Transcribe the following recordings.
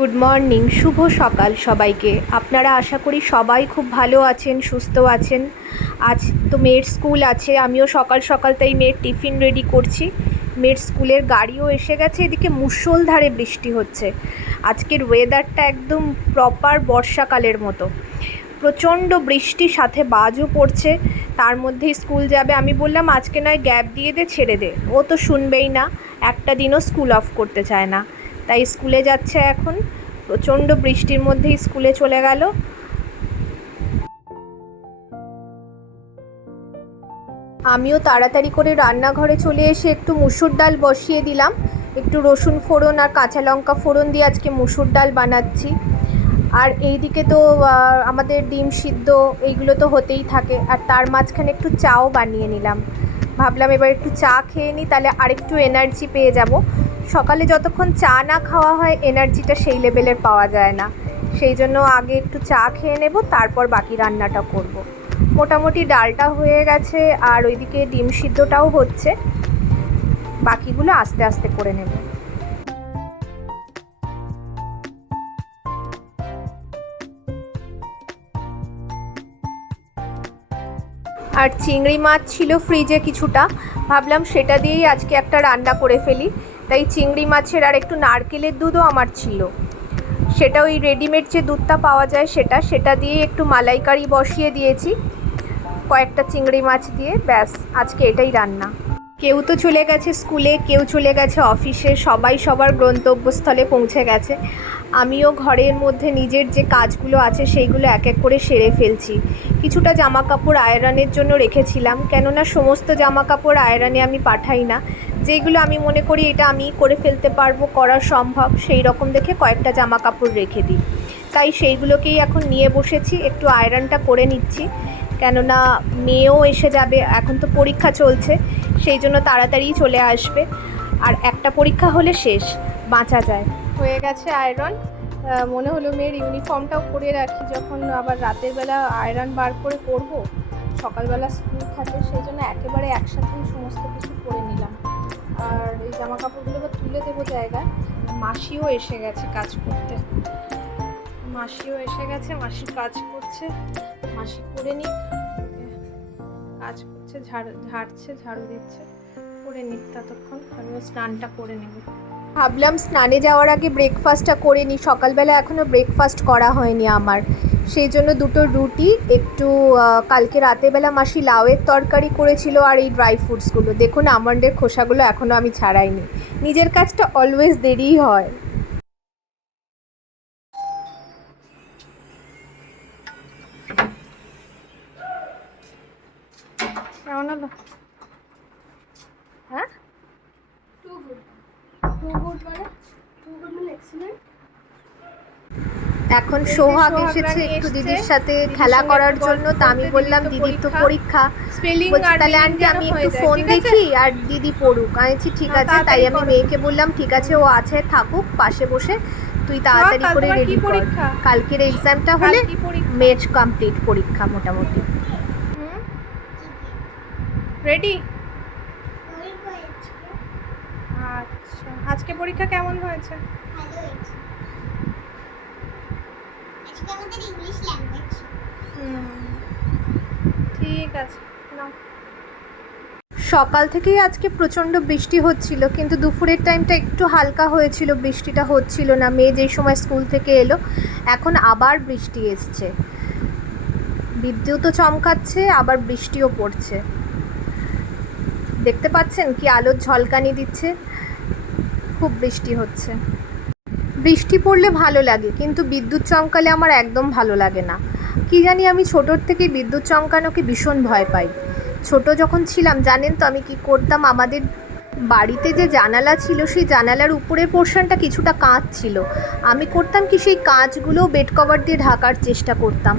Good morning শুভ সকাল সবাইকে। আপনারা আশা করি সবাই খুব ভালো আছেন, সুস্থ আছেন। আজ তো মেয়ের স্কুল আছে, আমিও সকাল সকাল তাই মেয়ের টিফিন রেডি করছি। মেয়ের স্কুলের গাড়িও এসে গেছে, এদিকে মুষলধারে বৃষ্টি হচ্ছে। আজকের ওয়েদারটা একদম প্রপার বর্ষাকালের মতো। প্রচণ্ড বৃষ্টি, সাথে বাজও পড়ছে। তার মধ্যেই স্কুল যাবে। আমি বললাম, আজকে নয় গ্যাপ দিয়ে দে, ছেড়ে দে। ও তো শুনবেই না। একটা দিনও স্কুল অফ করতে চায় না। তাই স্কুলে যাচ্ছে এখন। প্রচণ্ড বৃষ্টির মধ্যেই স্কুলে চলে গেল। আমিও তাড়াতাড়ি করে রান্নাঘরে চলে এসে একটু মুসুর ডাল বসিয়ে দিলাম। একটু রসুন ফোড়ন আর কাঁচা লঙ্কা ফোড়ন দিয়ে আজকে মুসুর ডাল বানাচ্ছি। আর এইদিকে তো আমাদের ডিম সিদ্ধ, এইগুলো তো হতেই থাকে। আর তার মাঝখানে একটু চাও বানিয়ে নিলাম। ভাবলাম এবার একটু চা খেয়ে নিই তাহলে আরেকটু এনার্জি পেয়ে যাব। সকালে যতক্ষণ চা না খাওয়া হয় এনার্জিটা সেই লেভেলের পাওয়া যায় না। সেই জন্য আগে একটু চা খেয়ে নেব, তারপর বাকি রান্নাটা করব। মোটামুটি ডালটা হয়ে গেছে, আর ওইদিকে ডিম সিদ্ধটাও হচ্ছে। বাকিগুলো আস্তে আস্তে করে নেব। আর চিংড়ি মাছ ছিল ফ্রিজে কিছুটা। ভাবলাম সেটা দিয়েই আজকে একটা রান্না করে ফেলি। তাই চিংড়ি মাছের আর একটু নারকেলের দুধও আমার ছিল। সেটা ওই রেডিমেড যে দুধটা পাওয়া যায় সেটা সেটা দিয়ে একটু মালাইকারি বসিয়ে দিয়েছি। কয়েকটা চিংড়ি মাছ দিয়ে, ব্যাস, আজকে এটাই রান্না। কেউ তো চলে গেছে স্কুলে, কেউ চলে গেছে অফিসে, সবাই সবার গন্তব্যস্থলে পৌঁছে গেছে। আমিও ঘরের মধ্যে নিজের যে কাজগুলো আছে, সেইগুলো এক এক করে সেরে ফেলছি। কিছুটা জামা কাপড় আয়রনের জন্য রেখেছিলাম, কেননা সমস্ত জামা কাপড় আয়রনে আমি পাঠাই না। যেগুলো আমি মনে করি এটা আমি করে ফেলতে পারব, করা সম্ভব, সেই রকম দেখে কয়েকটা জামা কাপড় রেখে দিই। তাই সেইগুলোকেই এখন নিয়ে বসেছি, একটু আয়রনটা করে নিচ্ছি। কেননা মেয়েও এসে যাবে, এখন তো পরীক্ষা চলছে, সেই জন্য তাড়াতাড়ি চলে আসবে। আর একটা পরীক্ষা হলে শেষ, বাঁচা যায়। হয়ে গেছে আয়রন। মনে হলো মেয়ের ইউনিফর্মটাও করে রাখি, যখন আবার রাতের বেলা আয়রন বার করে করব সকালবেলা স্কুল থাকে, সেই জন্য একেবারে একসাথেই সমস্ত কিছু করে নিলাম। আর এই জামা কাপড়গুলো তুলে দেবো জায়গায়, মাসিও এসে গেছে কাজ করতে। মাসিও এসে গেছে, মাসি কাজ করছে, মাসি করে নিক। কাজ করছে, ঝাড়, ঝাড়ছে, ঝাড়ু দিচ্ছে, করে নিক, ততক্ষণ আমিও স্নানটা করে নেব। ভাবলাম স্নানে যাওয়ার আগে ব্রেকফাস্টটা করে নিই। সকালবেলা এখনও ব্রেকফাস্ট করা হয়নি আমার। সেই জন্য দুটো রুটি একটু কালকে রাতেরবেলা মাসি লাউয়ের তরকারি করেছিল আর এই ড্রাই ফ্রুটসগুলো দেখুন আমন্ডের খোসাগুলো এখনও আমি ছাড়াইনি। নিজের কাজটা অলওয়েজ দেরিই হয়। হ্যাঁ? এখন সোহাগ এসেছে একটু দিদির সাথে খেলা করার জন্য তা আমি বললাম দিদির তো পরীক্ষা। তাহলে আন্টি আমি একটু ফোন দেখি আর দিদি পড়ুক। আমি ঠিক হ্যাঁ, আছে তাই আমি মেয়েকে বললাম ঠিক আছে ও আছে থাকুক পাশে বসে তুই তাড়াতাড়ি করে রেডি কর। কালকের এক্সামটা হলে মেজ কমপ্লিট পরীক্ষা মোটামুটি। রেডি। আচ্ছা আজকে পরীক্ষা কেমন হয়েছে? ভালো হয়েছে। আজকে আমাদের ইংলিশ ল্যাঙ্গুয়েজ ঠিক আছে নাও। সকাল থেকেই আজকে প্রচণ্ড বৃষ্টি হচ্ছিল কিন্তু দুপুরের টাইমটা একটু হালকা হয়েছিল বৃষ্টিটা হচ্ছিল না। মেয়ে যেই সময় স্কুল থেকে এলো এখন আবার বৃষ্টি এসছে। বিদ্যুৎও চমকাচ্ছে আবার বৃষ্টিও পড়ছে। দেখতে পাচ্ছেন কি আলোর ঝলকানি দিচ্ছে? খুব বৃষ্টি হচ্ছে। বৃষ্টি পড়লে ভালো লাগে, কিন্তু বিদ্যুৎ চমকালে আমার একদম ভালো লাগে না। কি জানি আমি ছোটোর থেকে বিদ্যুৎ চমকানোকে ভীষণ ভয় পাই। ছোট যখন ছিলাম, জানেন তো আমি কি করতাম, আমাদের বাড়িতে যে জানালা ছিল, সেই জানালার উপরের পোর্শনটা কিছুটা কাঁচ ছিল। আমি করতাম কি, সেই কাঁচগুলো বেড কভার দিয়ে ঢাকার চেষ্টা করতাম।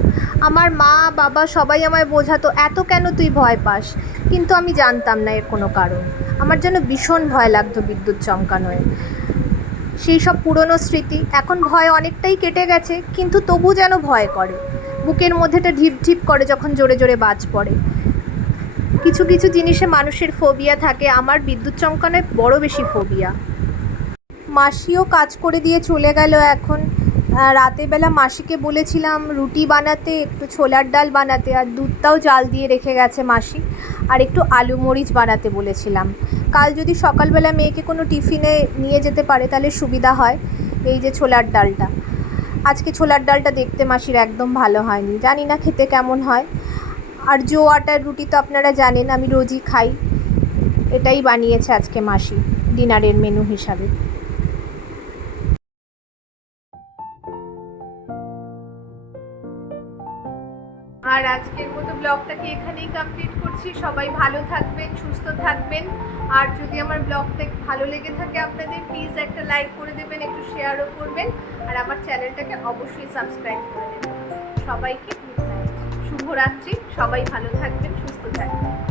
আমার মা, বাবা সবাই আমায় বোঝাতো, এত কেন তুই ভয় পাস? কিন্তু আমি জানতাম না এর কোনো কারণ। আমার যেন ভীষণ ভয় লাগতো বিদ্যুৎ চমকানোয়। সেই সব পুরনো স্মৃতি, এখন ভয় অনেকটাই কেটে গেছে, কিন্তু তবু যেন ভয় করে। বুকের মধ্যেটা ঢিপ ঢিপ করে যখন জোরে জোরে বাজ পড়ে। কিছু কিছু জিনিসে মানুষের ফোবিয়া থাকে, আমার বিদ্যুৎ চমকানোয় বড় বেশি ফোবিয়া মাসিও কাজ করে দিয়ে চলে গেল এখন। রাতের বেলা মাসিকে বলেছিলাম রুটি বানাতে, একটু ছোলার ডাল বানাতে, আর দুধটাও জাল দিয়ে রেখে গেছে মাসি, আর একটু আলু মরিচ বানাতে বলেছিলাম। কাল যদি সকালবেলা মেয়েকে কোনো টিফিনে নিয়ে যেতে পারে, তাহলে সুবিধা হয় এই যে ছোলার ডালটা। আজকে ছোলার ডালটা দেখতে মাসির একদম ভালো হয়নি, জানি না খেতে কেমন হয়। আর জো আটার রুটি তো আপনারা জানেন, আমি রোজই খাই, এটাই বানিয়েছে আজকে মাসি, ডিনারের মেনু হিসাবে। আর আজকের মতো ব্লগটাকে এখানেই কমপ্লিট করছি। সবাই ভালো থাকবেন, সুস্থ থাকবেন। আর যদি আমার ব্লগটা ভালো লেগে থাকে আপনাদের প্লিজ একটা লাইক করে দেবেন, একটু শেয়ারও করবেন। আর আমার চ্যানেলটাকে অবশ্যই সাবস্ক্রাইব করে দেবেন। সবাইকে শুভরাত্রি। সবাই ভালো থাকবেন, সুস্থ থাকবেন।